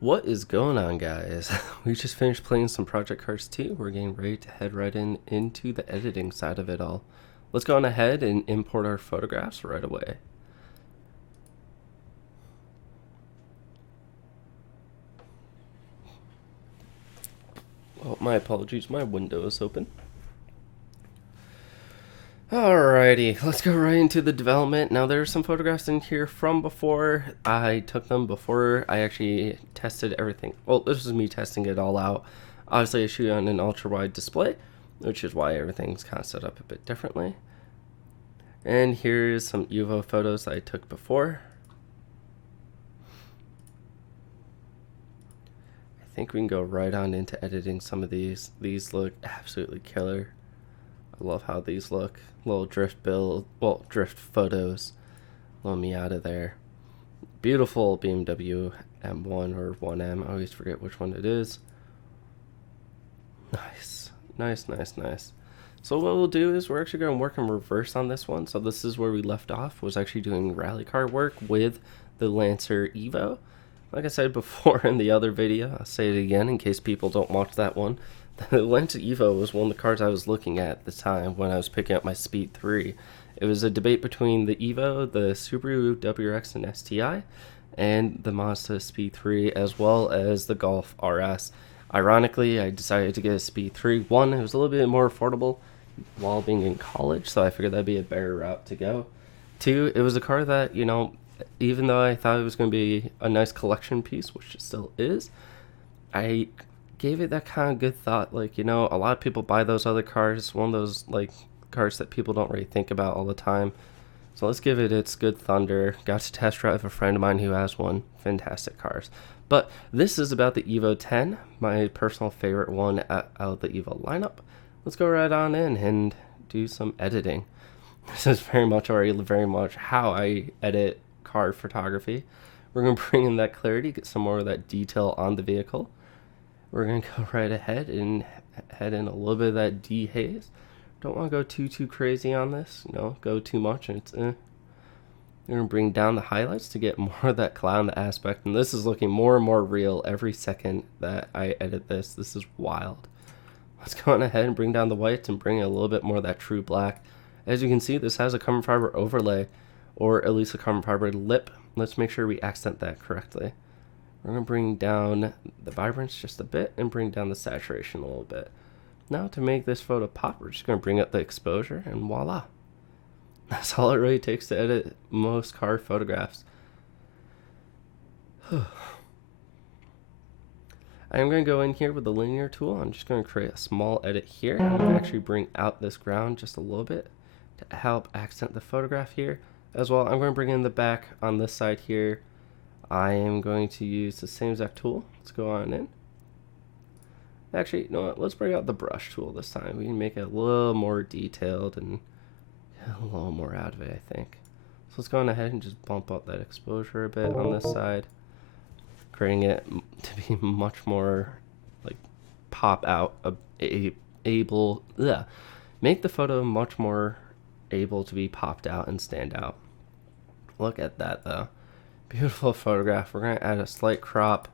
What is going on, guys? We just finished playing some Project Cars 2. We're getting ready to head right into the editing side of it all. Let's go on ahead and import our photographs right away. Oh, my apologies, my window is open. Alrighty, let's go right into the development. Now, there's some photographs in here from before. I took them before I actually tested everything. Well, this is me testing it all out. Obviously, I shoot on an ultra-wide display, which is why everything's kind of set up a bit differently. And here's some Evo photos I took before. I think we can go right on into editing some of these. These look absolutely killer. I love how these look. Little drift build, well, drift photos. Let me out of there. Beautiful BMW M1 or 1M. I always forget which one it is. Nice, nice, nice, nice. So what we'll do is we're actually going to work in reverse on this one. So this is where we left off, was actually doing rally car work with the Lancer Evo. Like I said before in the other video, I'll say it again in case people don't watch that one. The Lancer Evo was one of the cars I was looking at the time when I was picking up my Speed 3. It was a debate between the Evo, the Subaru WRX and STI, and the Mazda Speed 3, as well as the Golf RS. Ironically, I decided to get a Speed 3. One, it was a little bit more affordable while being in college, so I figured that'd be a better route to go. Two, it was a car that, you know, even though I thought it was going to be a nice collection piece, which it still is, I gave it that kind of good thought. Like, you know, a lot of people buy those other cars, one of those, like, cars that people don't really think about all the time. So let's give it its good thunder. Got to test drive a friend of mine who has one. Fantastic cars. But this is about the Evo 10, my personal favorite one out of the Evo lineup. Let's go right on in and do some editing. This is very much how I edit car photography. We're going to bring in that clarity, get some more of that detail on the vehicle. We're going to go right ahead and head in a little bit of that dehaze. Don't want to go too crazy on this. You know, go too much and it's We're going to bring down the highlights to get more of that cloud aspect. And this is looking more and more real every second that I edit this. This is wild. Let's go on ahead and bring down the whites and bring in a little bit more of that true black. As you can see, this has a carbon fiber overlay, or at least a carbon fiber lip. Let's make sure we accent that correctly. We're going to bring down the vibrance just a bit and bring down the saturation a little bit. Now to make this photo pop, we're just going to bring up the exposure and voila. That's all it really takes to edit most car photographs. I'm going to go in here with the linear tool. I'm just going to create a small edit here. I'm going to actually bring out this ground just a little bit to help accent the photograph here. As well, I'm going to bring in the back on this side here. I am going to use the same exact tool. Let's go on in. Actually, you know what? Let's bring out the brush tool this time. We can make it a little more detailed and get a little more out of it, I think. So let's go on ahead and just bump up that exposure a bit on this side, creating it to be much more like pop out, make the photo much more able to be popped out and stand out. Look at that though. Beautiful photograph. We're going to add a slight crop.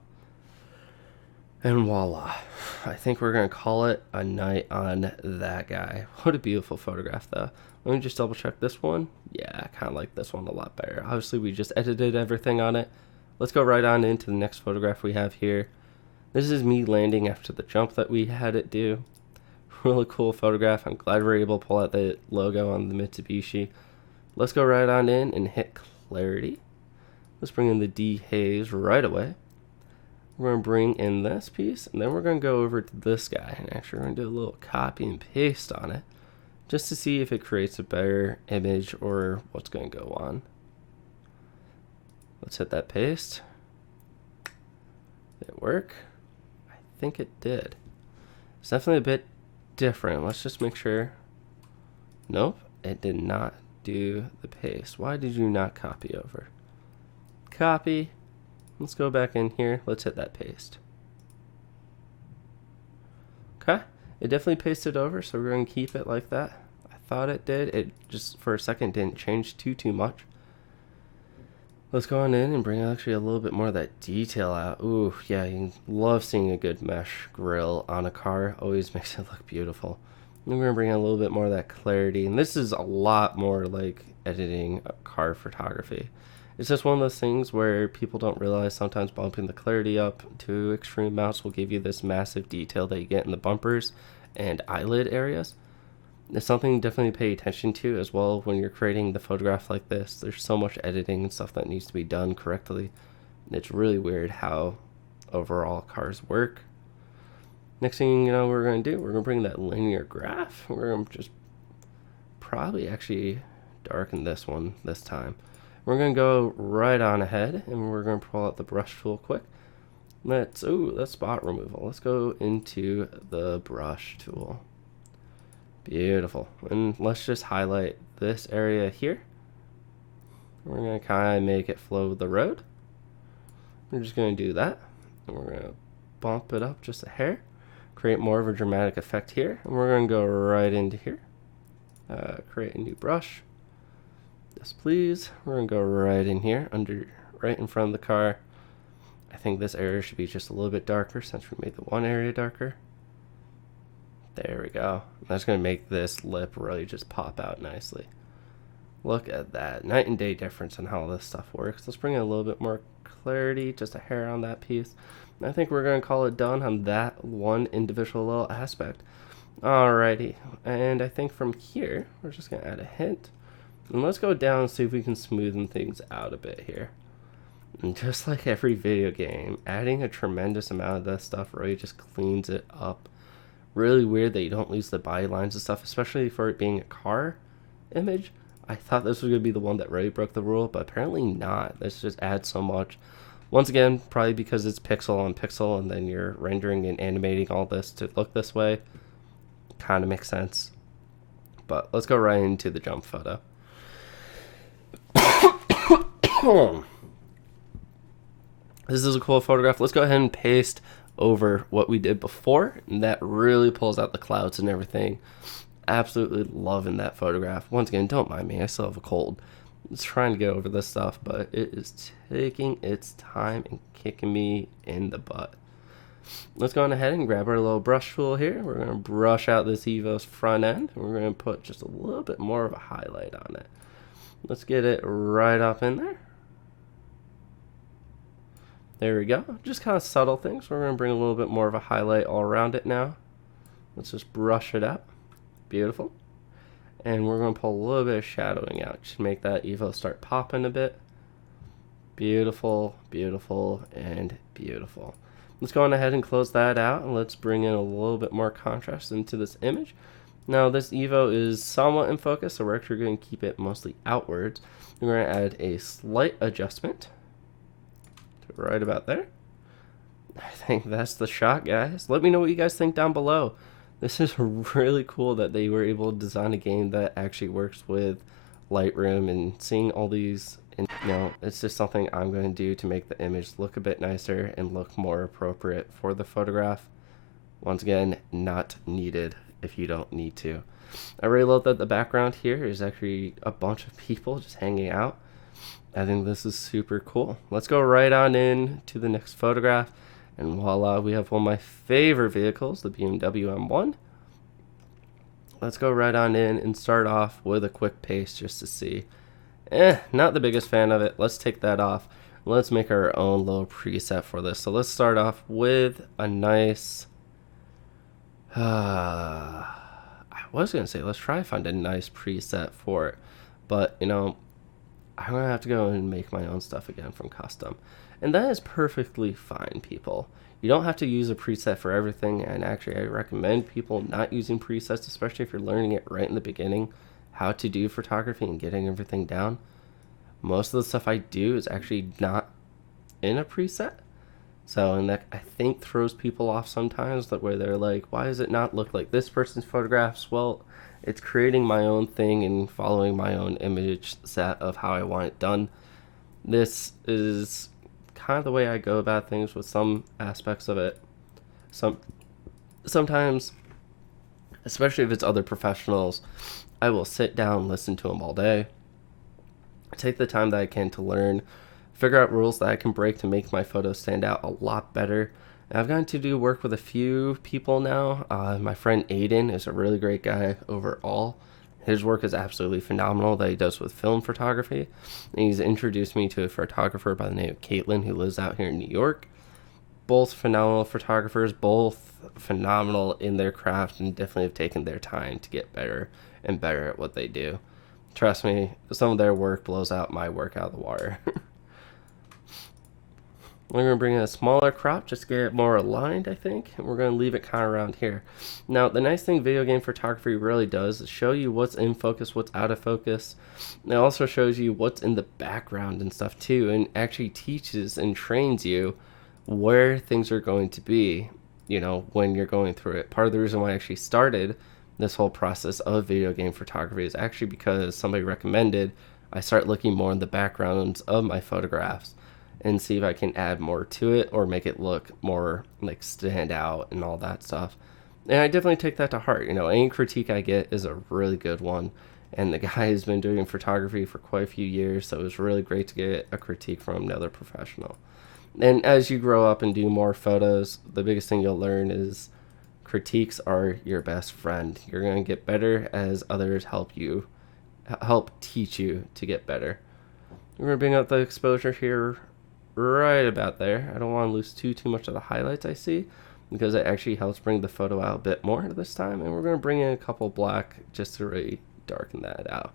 And voila. I think we're going to call it a night on that guy. What a beautiful photograph, though. Let me just double check this one. Yeah, I kind of like this one a lot better. Obviously, we just edited everything on it. Let's go right on into the next photograph we have here. This is me landing after the jump that we had it do. Really cool photograph. I'm glad we're able to pull out the logo on the Mitsubishi. Let's go right on in and hit clarity. Let's bring in the dehaze right away. We're going to bring in this piece, and then we're going to go over to this guy, and actually we're going to do a little copy and paste on it, just to see if it creates a better image or what's going to go on. Let's hit that paste. Did it work? I think it did. It's definitely a bit different. Let's just make sure. Nope, it did not do the paste. Why did you not copy over? Copy. Let's go back in here. Let's hit that paste. Okay. It definitely pasted over, so we're going to keep it like that. I thought it did. It just for a second didn't change too much. Let's go on in and bring actually a little bit more of that detail out. Ooh, yeah, you love seeing a good mesh grill on a car. Always makes it look beautiful. And we're going to bring in a little bit more of that clarity. And this is a lot more like editing car photography. It's just one of those things where people don't realize sometimes bumping the clarity up to extreme amounts will give you this massive detail that you get in the bumpers and eyelid areas. It's something definitely to pay attention to as well when you're creating the photograph like this. There's so much editing and stuff that needs to be done correctly. It's really weird how overall cars work. Next thing you know we're going to do, we're going to bring that linear graph. We're going to just probably actually darken this one this time. We're going to go right on ahead and we're going to pull out the brush tool quick. That's spot removal. Let's go into the brush tool. Beautiful. And let's just highlight this area here. We're going to kind of make it flow with the road. We're just going to do that. And we're going to bump it up just a hair. Create more of a dramatic effect here. And we're going to go right into here. Create a new brush. Yes, please. We're going to go right in here, right in front of the car. I think this area should be just a little bit darker since we made the one area darker. There we go. That's going to make this lip really just pop out nicely. Look at that. Night and day difference in how this stuff works. Let's bring in a little bit more clarity, just a hair on that piece. And I think we're going to call it done on that one individual little aspect. Alrighty. And I think from here, we're just going to add a hint. And let's go down and see if we can smoothen things out a bit here. And just like every video game, adding a tremendous amount of this stuff really just cleans it up. Really weird that you don't lose the body lines and stuff, especially for it being a car image. I thought this was going to be the one that really broke the rule, but apparently not. This just adds so much. Once again, probably because it's pixel on pixel and then you're rendering and animating all this to look this way. Kind of makes sense. But let's go right into the jump photo. This is a cool photograph. Let's go ahead and paste over what we did before, and that really pulls out the clouds and everything. Absolutely loving that photograph. Once again, don't mind me, I still have a cold. It's trying to get over this stuff, but it is taking its time and kicking me in the butt. Let's go on ahead and grab our little brush tool here. We're going to brush out this Evo's front end. We're going to put just a little bit more of a highlight on it. Let's get it right up in there. There we go. Just kind of subtle things. We're going to bring a little bit more of a highlight all around it now. Let's just brush it out. Beautiful. And we're going to pull a little bit of shadowing out just to make that Evo start popping a bit. Beautiful, beautiful, and beautiful. Let's go on ahead and close that out, and let's bring in a little bit more contrast into this image. Now this Evo is somewhat in focus, so we're actually going to keep it mostly outwards. We're going to add a slight adjustment to right about there. I think that's the shot, guys. Let me know what you guys think down below. This is really cool that they were able to design a game that actually works with Lightroom, and seeing all these, and it's just something I'm going to do to make the image look a bit nicer and look more appropriate for the photograph. Once again, not needed if you don't need to. I really love that the background here is actually a bunch of people just hanging out. I think this is super cool. Let's go right on in to the next photograph. And voila, we have one of my favorite vehicles, the BMW M1. Let's go right on in and start off with a quick paste just to see. Not the biggest fan of it. Let's take that off. Let's make our own little preset for this. So let's start off with a nice... I was going to say, let's try to find a nice preset for it. But, I'm going to have to go and make my own stuff again from custom. And that is perfectly fine, people. You don't have to use a preset for everything, and actually I recommend people not using presets, especially if you're learning it right in the beginning, how to do photography and getting everything down. Most of the stuff I do is actually not in a preset. So, and that I think throws people off sometimes, that where they're like, why does it not look like this person's photographs? Well, it's creating my own thing and following my own image set of how I want it done. This is kind of the way I go about things with some aspects of it. Sometimes, especially if it's other professionals, I will sit down, listen to them all day, take the time that I can to learn figure out rules that I can break to make my photos stand out a lot better. And I've gotten to do work with a few people now. My friend Aiden is a really great guy overall. His work is absolutely phenomenal that he does with film photography. And he's introduced me to a photographer by the name of Caitlin who lives out here in New York. Both phenomenal photographers, both phenomenal in their craft, and definitely have taken their time to get better and better at what they do. Trust me, some of their work blows out my work out of the water. We're going to bring in a smaller crop just to get it more aligned, I think. And we're going to leave it kind of around here. Now, the nice thing video game photography really does is show you what's in focus, what's out of focus. It also shows you what's in the background and stuff too, and actually teaches and trains you where things are going to be, you know, when you're going through it. Part of the reason why I actually started this whole process of video game photography is actually because somebody recommended I start looking more in the backgrounds of my photographs and see if I can add more to it or make it look more like stand out and all that stuff. And I definitely take that to heart. You know, any critique I get is a really good one. And the guy has been doing photography for quite a few years, so it was really great to get a critique from another professional. And as you grow up and do more photos, the biggest thing you'll learn is critiques are your best friend. You're going to get better as others help teach you to get better. We're going to bring up the exposure here right about there. I don't want to lose too much of the highlights I see, because it actually helps bring the photo out a bit more this time. And we're going to bring in a couple black just to really darken that out,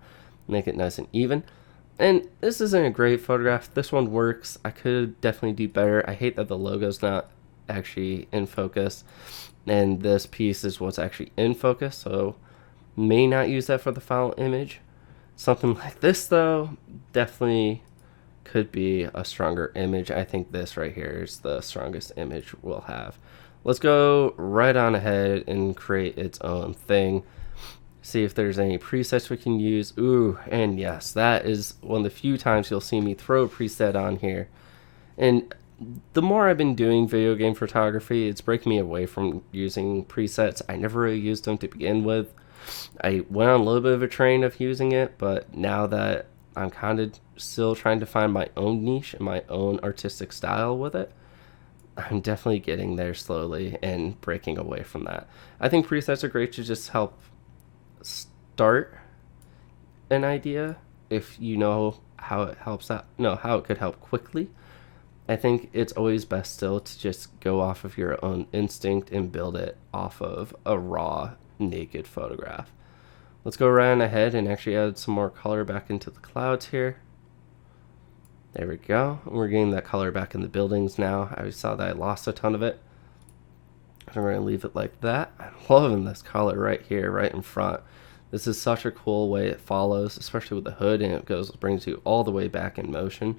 make it nice and even. And this isn't a great photograph. This one works. I could definitely do better. I hate that the logo's not actually in focus, and this piece is what's actually in focus, so may not use that for the final image. Something like this though definitely could be a stronger image. I think this right here is the strongest image we'll have. Let's go right on ahead and create its own thing. See if there's any presets we can use. Ooh, and yes, that is one of the few times you'll see me throw a preset on here. And the more I've been doing video game photography, it's breaking me away from using presets. I never really used them to begin with. I went on a little bit of a train of using it, but now that I'm kind of still trying to find my own niche and my own artistic style with it, I'm definitely getting there slowly and breaking away from that. I think presets are great to just help start an idea if you know how it helps out, how it could help quickly. I think it's always best still to just go off of your own instinct and build it off of a raw, naked photograph. Let's go right on ahead and actually add some more color back into the clouds here. There we go. We're getting that color back in the buildings now. I saw that I lost a ton of it. I'm going to leave it like that. I'm loving this color right here, right in front. This is such a cool way it follows, especially with the hood, and it brings you all the way back in motion.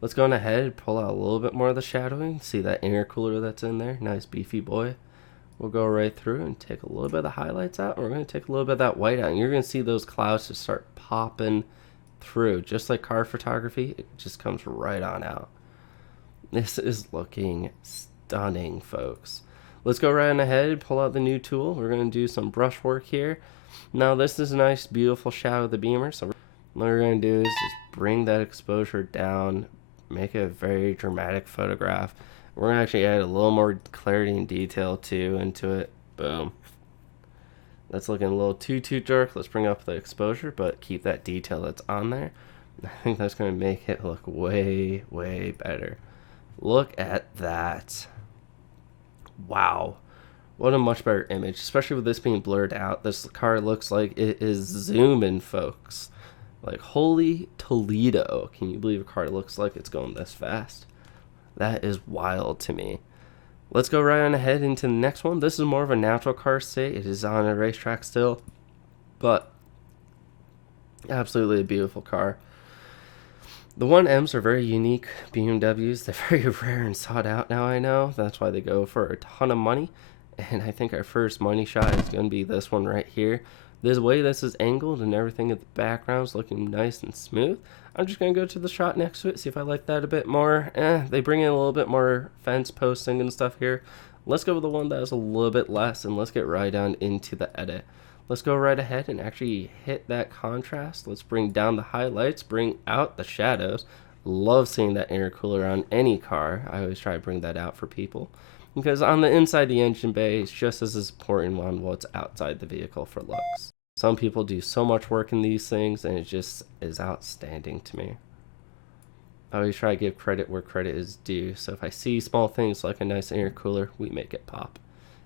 Let's go on ahead and pull out a little bit more of the shadowing. See that intercooler that's in there? Nice beefy boy. We'll go right through and take a little bit of the highlights out. And we're going to take a little bit of that white out. And you're going to see those clouds just start popping through. Just like car photography, it just comes right on out. This is looking stunning, folks. Let's go right on ahead and pull out the new tool. We're going to do some brush work here. Now this is a nice, beautiful shadow of the beamer. So what we're going to do is just bring that exposure down, make it a very dramatic photograph. We're going to actually add a little more clarity and detail too into it. Boom. That's looking a little too dark. Let's bring up the exposure, but keep that detail that's on there. I think that's going to make it look way, way better. Look at that. Wow. What a much better image, especially with this being blurred out. This car looks like it is zooming, folks. Like, holy Toledo. Can you believe a car looks like it's going this fast? That is wild to me. Let's go right on ahead into the next one. This is more of a natural car state. It is on a racetrack still, but absolutely a beautiful car. The 1Ms are very unique BMWs. They're very rare and sought out now, I know. That's why they go for a ton of money. And I think our first money shot is going to be this one right here. This way this is angled and everything in the background is looking nice and smooth. I'm just going to go to the shot next to it, see if I like that a bit more. They bring in a little bit more fence posting and stuff here. Let's go with the one that is a little bit less, and let's get right down into the edit. Let's go right ahead and actually hit that contrast. Let's bring down the highlights, bring out the shadows. love seeing that intercooler on any car. I always try to bring that out for people, because on the inside the engine bay is just as important on what's outside the vehicle for looks. Some people do so much work in these things, and it just is outstanding to me. I always try to give credit where credit is due, so if I see small things like a nice intercooler, we make it pop.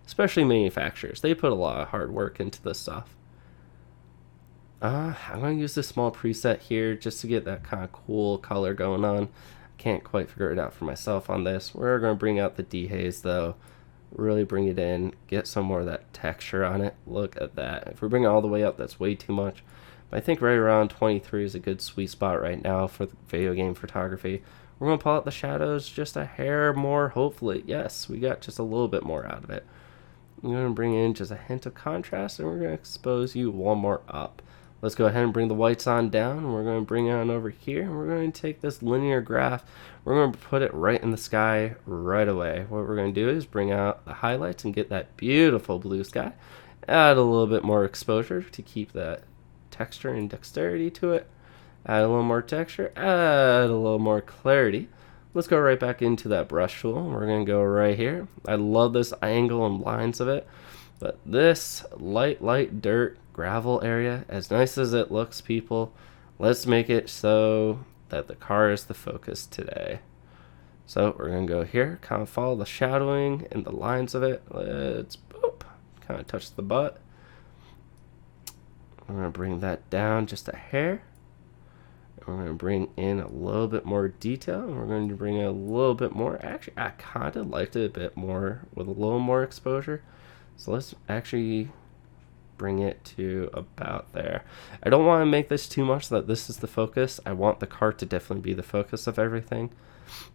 Especially manufacturers, they put a lot of hard work into this stuff. I'm going to use this small preset here just to get that kind of cool color going on. Can't quite figure it out for myself on this. We're going to bring out the dehaze though, really bring it in, get some more of that texture on it. Look at that. If we bring it all the way up, that's way too much. But I think right around 23 is a good sweet spot right now for the video game photography. We're going to pull out the shadows just a hair more, hopefully. Yes, we got just a little bit more out of it. I'm going to bring in just a hint of contrast, and we're going to expose you one more up. Let's go ahead and bring the whites on down. We're going to bring it on over here, and we're going to take this linear graph. We're going to put it right in the sky right away. What we're going to do is bring out the highlights and get that beautiful blue sky. Add a little bit more exposure to keep that texture and dexterity to it. Add a little more texture. Add a little more clarity. Let's go right back into that brush tool. We're going to go right here. I love this angle and lines of it. But this light dirt gravel area, as nice as it looks, people, let's make it so that the car is the focus today. So we're going to go here, kind of follow the shadowing and the lines of it. Let's boop, kind of touch the butt. We're going to bring that down just a hair. We're going to bring in a little bit more detail, and we're going to bring in a little bit more. Actually, I kind of liked it a bit more with a little more exposure. So let's actually bring it to about there. I don't want to make this too much so that this is the focus. I want the car to definitely be the focus of everything.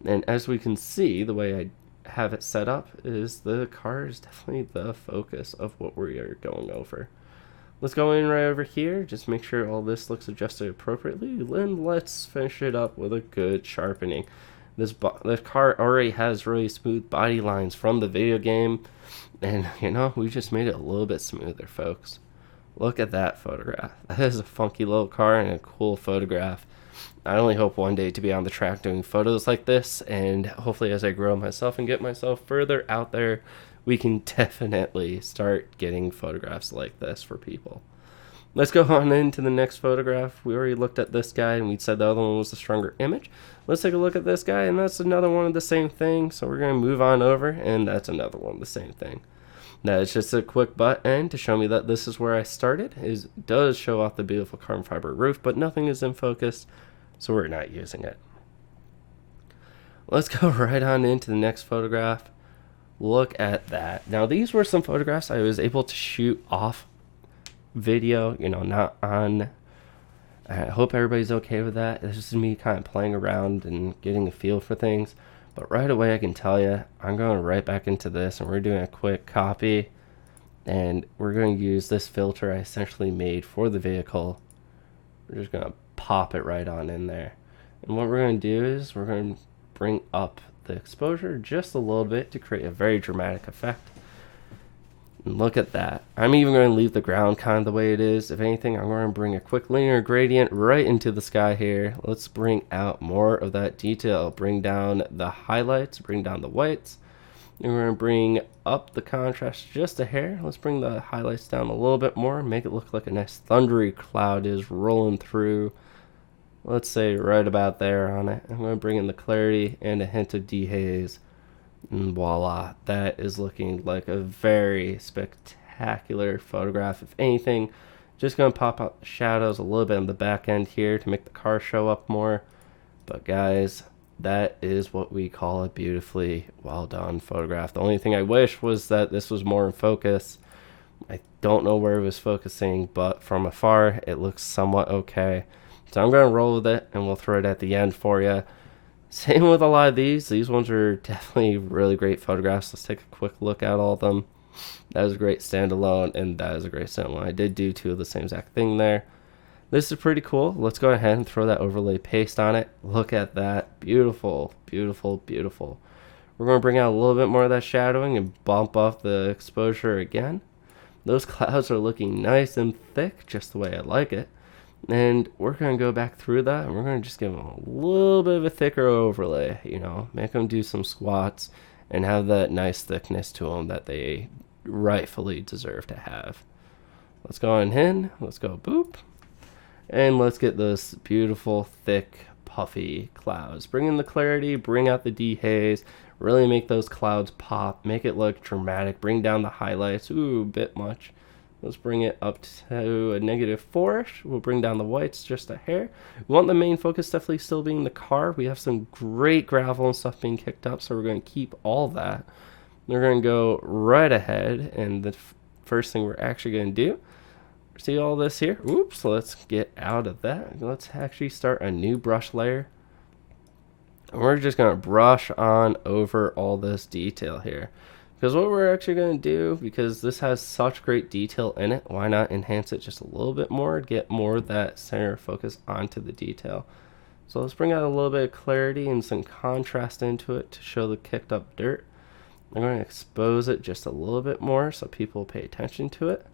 And as we can see, the way I have it set up is the car is definitely the focus of what we are going over. Let's go in right over here. Just make sure all this looks adjusted appropriately. Then let's finish it up with a good sharpening. This car already has really smooth body lines from the video game. And, you know, we just made it a little bit smoother, folks. Look at that photograph. That is a funky little car and a cool photograph. I only hope one day to be on the track doing photos like this. And hopefully as I grow myself and get myself further out there, we can definitely start getting photographs like this for people. Let's go on into the next photograph. We already looked at this guy and we said the other one was the stronger image. Let's take a look at this guy, and that's another one of the same thing. So we're going to move on over, and that's another one of the same thing. Now it's just a quick butt end to show me that this is where I started. It does show off the beautiful carbon fiber roof, but nothing is in focus, so we're not using it. Let's go right on into the next photograph. Look at that. Now these were some photographs I was able to shoot off video, you know, not on. I hope everybody's okay with that. This is me kind of playing around and getting a feel for things. But right away I can tell you, I'm going right back into this, and we're doing a quick copy. And we're going to use this filter I essentially made for the vehicle. We're just going to pop it right on in there. And what we're going to do is we're going to bring up the exposure just a little bit to create a very dramatic effect. And look at that. I'm even going to leave the ground kind of the way it is. If anything, I'm going to bring a quick linear gradient right into the sky here. Let's bring out more of that detail. Bring down the highlights, bring down the whites. And we're going to bring up the contrast just a hair. Let's bring the highlights down a little bit more. Make it look like a nice thundery cloud is rolling through. Let's say right about there on it. I'm going to bring in the clarity and a hint of dehaze. And voila, that is looking like a very spectacular photograph. If anything, just going to pop out the shadows a little bit on the back end here to make the car show up more. But guys, that is what we call a beautifully well done photograph. The only thing I wish was that this was more in focus. I don't know where it was focusing, but from afar, it looks somewhat okay. So I'm going to roll with it, and we'll throw it at the end for you. Same with a lot of these. These ones are definitely really great photographs. Let's take a quick look at all of them. That is a great standalone, and that is a great standalone. I did do two of the same exact thing there. This is pretty cool. Let's go ahead and throw that overlay paste on it. Look at that. Beautiful, beautiful, beautiful. We're going to bring out a little bit more of that shadowing and bump up the exposure again. Those clouds are looking nice and thick, just the way I like it. And we're going to go back through that, and we're going to just give them a little bit of a thicker overlay, make them do some squats and have that nice thickness to them that they rightfully deserve to have. Let's go on in, let's go boop, and let's get those beautiful, thick, puffy clouds. Bring in the clarity, bring out the dehaze, really make those clouds pop, make it look dramatic, bring down the highlights. Ooh, a bit much. Let's bring it up to a -4-ish. We'll bring down the whites just a hair. We want the main focus definitely still being the car. We have some great gravel and stuff being kicked up, so we're going to keep all that. We're going to go right ahead, and the first thing we're actually going to do, see all this here? Oops, let's get out of that. Let's actually start a new brush layer. And we're just going to brush on over all this detail here. Because what we're actually going to do, because this has such great detail in it, why not enhance it just a little bit more, get more of that center of focus onto the detail. So let's bring out a little bit of clarity and some contrast into it to show the kicked up dirt. I'm going to expose it just a little bit more so people pay attention to it.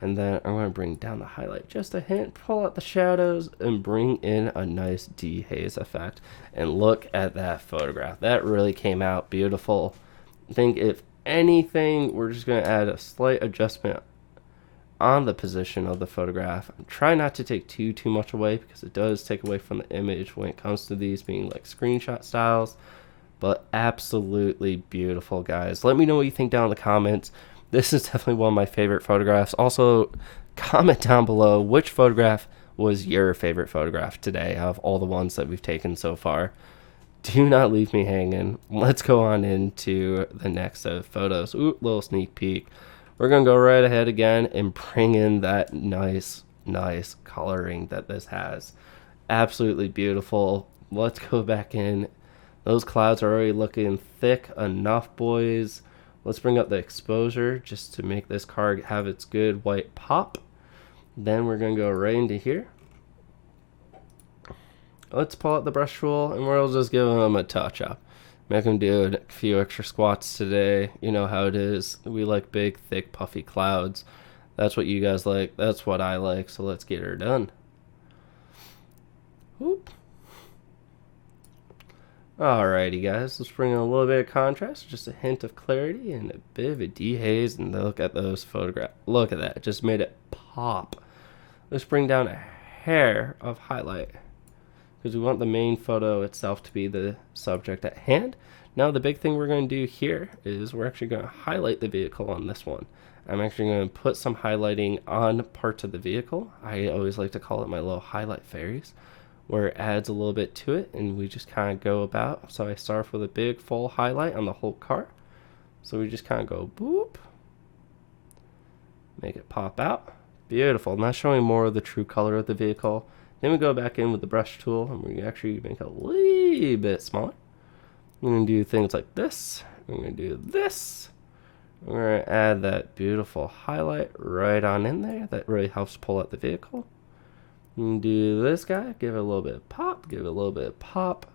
And then I'm going to bring down the highlight just a hint, pull out the shadows, and bring in a nice dehaze effect. And look at that photograph. That really came out beautiful. I think if anything, we're just going to add a slight adjustment on the position of the photograph. Try not to take too much away, because it does take away from the image when it comes to these being like screenshot styles. But absolutely beautiful, guys. Let me know what you think down in the comments. This is definitely one of my favorite photographs. Also, comment down below which photograph was your favorite photograph today out of all the ones that we've taken so far. Do not leave me hanging. Let's go on into the next set of photos. Ooh, little sneak peek. We're going to go right ahead again and bring in that nice coloring that this has. Absolutely beautiful. Let's go back in. Those clouds are already looking thick enough, boys. Let's bring up the exposure just to make this car have its good white pop. Then we're going to go right into here. Let's pull out the brush tool, and we'll just give them a touch up. Make them do a few extra squats today. You know how it is. We like big, thick, puffy clouds. That's what you guys like. That's what I like. So let's get her done. Whoop. Alrighty, guys. Let's bring in a little bit of contrast, just a hint of clarity, and a bit of a dehaze. And look at those photographs. Look at that. It just made it pop. Let's bring down a hair of highlight, because we want the main photo itself to be the subject at hand. Now the big thing we're going to do here is we're actually going to highlight the vehicle on this one. I'm actually going to put some highlighting on parts of the vehicle. I always like to call it my little highlight fairies, where it adds a little bit to it, and we just kind of go about. So I start with a big full highlight on the whole car. So we just kind of go boop, make it pop out. Beautiful. Now showing more of the true color of the vehicle. Then we go back in with the brush tool, and we actually make it a little bit smaller. We're going to do things like this. We're going to do this. We're going to add that beautiful highlight right on in there. That really helps pull out the vehicle. We can do this guy. Give it a little bit of pop. Give it a little bit of pop.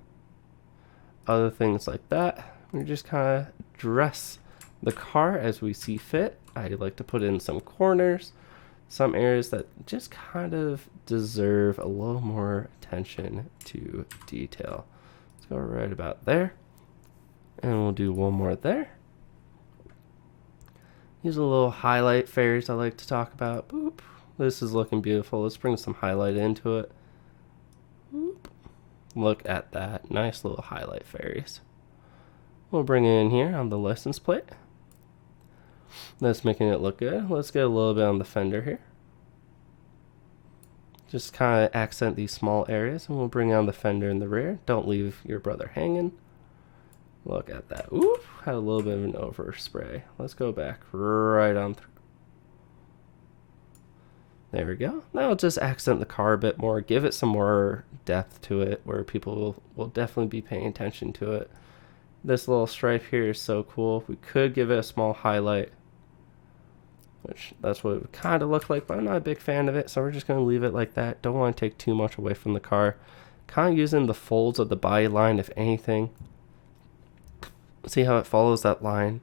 Other things like that. We just kind of dress the car as we see fit. I like to put in some corners, some areas that just kind of deserve a little more attention to detail. Let's go right about there, and we'll do one more there. These are little highlight fairies I like to talk about. Boop. This is looking beautiful. Let's bring some highlight into it. Boop. Look at that. Nice little highlight fairies. We'll bring it in here on the license plate. That's making it look good. Let's get a little bit on the fender here. Just kind of accent these small areas, and we'll bring on the fender in the rear. Don't leave your brother hanging. Look at that. Ooh, had a little bit of an overspray. Let's go back right on through. There we go. Now just accent the car a bit more. Give it some more depth to it, where people will definitely be paying attention to it. This little stripe here is so cool. We could give it a small highlight, which that's what it would kind of look like, but I'm not a big fan of it, so we're just going to leave it like that. Don't want to take too much away from the car. Kind of using the folds of the body line, if anything. See how it follows that line.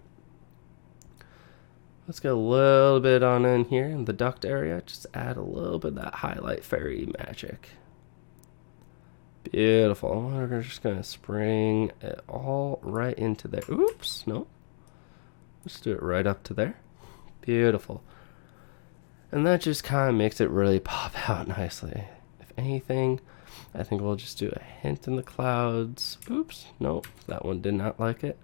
Let's get a little bit on in here in the duct area. Just add a little bit of that highlight fairy magic. Beautiful. We're just going to spring it all right into there. Oops, no. Let's do it right up to there. Beautiful. And that just kind of makes it really pop out nicely. If anything, I think we'll just do a hint in the clouds. Oops, nope, that one did not like it.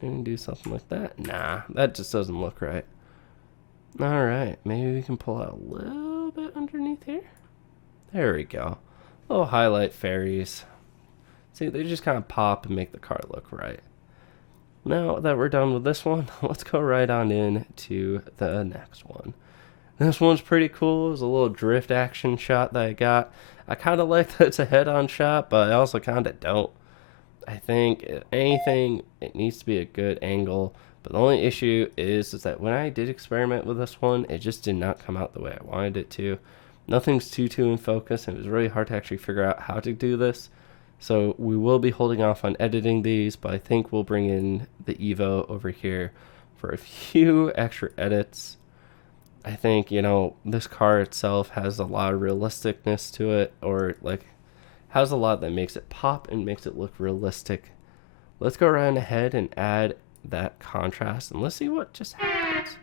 Maybe do something like that. Nah, that just doesn't look right. Alright, maybe we can pull out a little bit underneath here. There we go. Little highlight fairies. See, they just kind of pop and make the car look right. Now that we're done with this one, let's go right on in to the next one. This one's pretty cool. It was a little drift action shot that I got. I kind of like that it's a head-on shot, but I also kind of don't. I think, if anything, it needs to be a good angle. But the only issue is that when I did experiment with this one, it just did not come out the way I wanted it to. Nothing's too in focus, and it was really hard to actually figure out how to do this. So we will be holding off on editing these, but I think we'll bring in the Evo over here for a few extra edits. I think, you know, this car itself has a lot of realisticness to it, or like has a lot that makes it pop and makes it look realistic. Let's go right ahead and add that contrast, and let's see what just happens.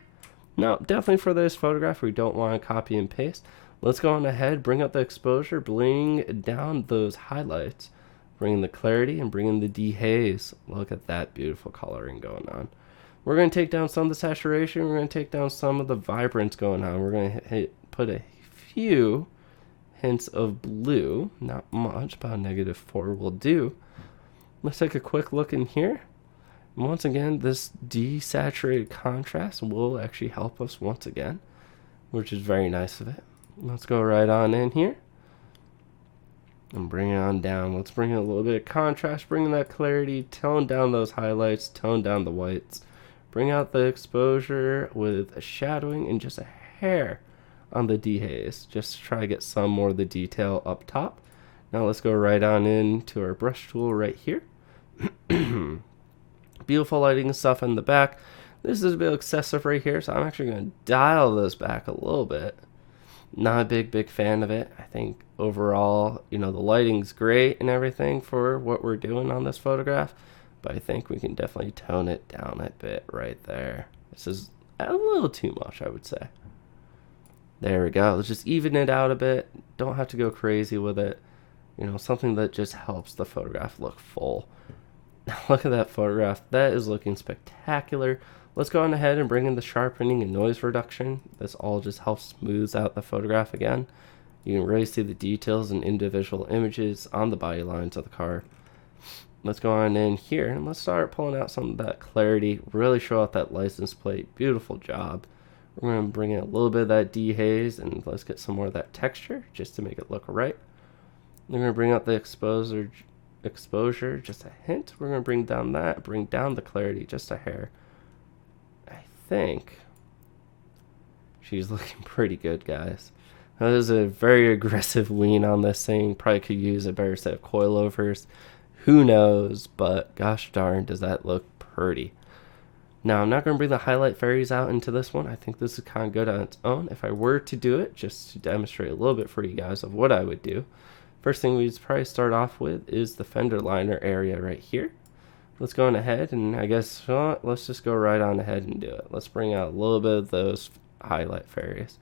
Now, definitely for this photograph, we don't want to copy and paste. Let's go on ahead, bring up the exposure, bring down those highlights, bring the clarity, and bring in the dehaze. Look at that beautiful coloring going on. We're going to take down some of the saturation. We're going to take down some of the vibrance going on. We're going to put a few hints of blue. Not much, about a -4 will do. Let's take a quick look in here. And once again, this desaturated contrast will actually help us once again, which is very nice of it. Let's go right on in here and bring it on down. Let's bring in a little bit of contrast, bring in that clarity, tone down those highlights, tone down the whites, bring out the exposure with a shadowing and just a hair on the dehaze, just to try to get some more of the detail up top. Now let's go right on into our brush tool right here. Beautiful lighting and stuff in the back. This is a bit excessive right here, so I'm actually going to dial this back a little bit. Not a big fan of it. I think overall, you know, the lighting's great and everything for what we're doing on this photograph, but I think we can definitely tone it down a bit right there. This is a little too much, I would say. There we go. Let's just even it out a bit. Don't have to go crazy with it. You know, something that just helps the photograph look full. Look at that photograph. That is looking spectacular. Let's go on ahead and bring in the sharpening and noise reduction. This all just helps smooth out the photograph again. You can really see the details and individual images on the body lines of the car. Let's go on in here and let's start pulling out some of that clarity. Really show out that license plate. Beautiful job. We're going to bring in a little bit of that dehaze and let's get some more of that texture just to make it look right. We're going to bring out the exposure just a hint. We're going to bring down that, bring down the clarity just a hair. I think she's looking pretty good, guys. That is a very aggressive lean on this thing. Probably could use a better set of coilovers. Who knows, but gosh darn, does that look pretty. Now, I'm not going to bring the highlight fairies out into this one. I think this is kind of good on its own. If I were to do it, just to demonstrate a little bit for you guys of what I would do, first thing we'd probably start off with is the fender liner area right here. Let's go on ahead and I guess let's just go right on ahead and do it. Let's bring out a little bit of those highlight fairies.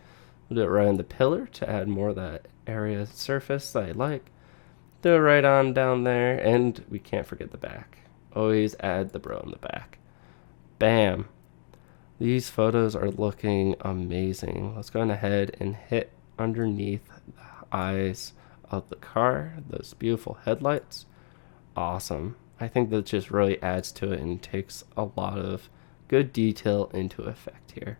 We'll do it right on the pillar to add more of that area surface that I like. Do it right on down there, and we can't forget the back. Always add the bro in the back. Bam. These photos are looking amazing. Let's go on ahead and hit underneath the eyes of the car, those beautiful headlights. Awesome. I think that just really adds to it and takes a lot of good detail into effect here.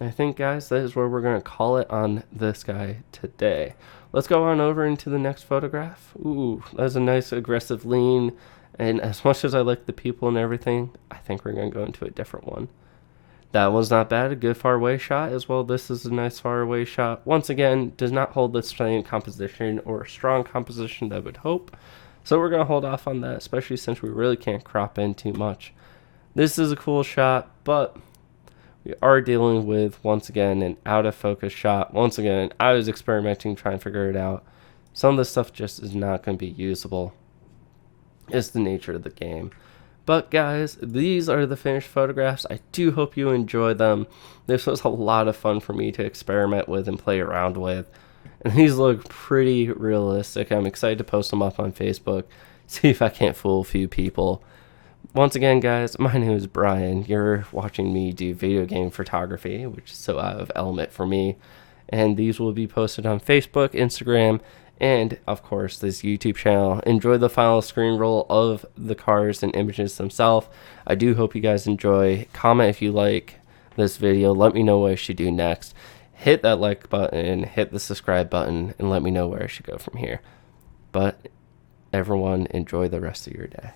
I think, guys, that is where we're going to call it on this guy today. Let's go on over into the next photograph. Ooh, that's a nice aggressive lean. And as much as I like the people and everything, I think we're going to go into a different one. That one's not bad. A good far away shot as well. This is a nice far away shot. Once again, does not hold the same composition or strong composition that I would hope. So we're going to hold off on that, especially since we really can't crop in too much. This is a cool shot, but we are dealing with, once again, an out of focus shot. Once again, I was experimenting, trying to figure it out. Some of this stuff just is not going to be usable. It's the nature of the game. But guys, these are the finished photographs. I do hope you enjoy them. This was a lot of fun for me to experiment with and play around with. And these look pretty realistic. I'm excited to post them up on Facebook, see if I can't fool a few people. Once again, guys, my name is Brian. You're watching me do video game photography, which is so out of element for me. And these will be posted on Facebook, Instagram, and of course this YouTube channel. Enjoy the final screen roll of the cars and images themselves. I do hope you guys enjoy. Comment if you like this video. Let me know what I should do next. Hit that like button, hit the subscribe button, and let me know where I should go from here. But everyone, enjoy the rest of your day.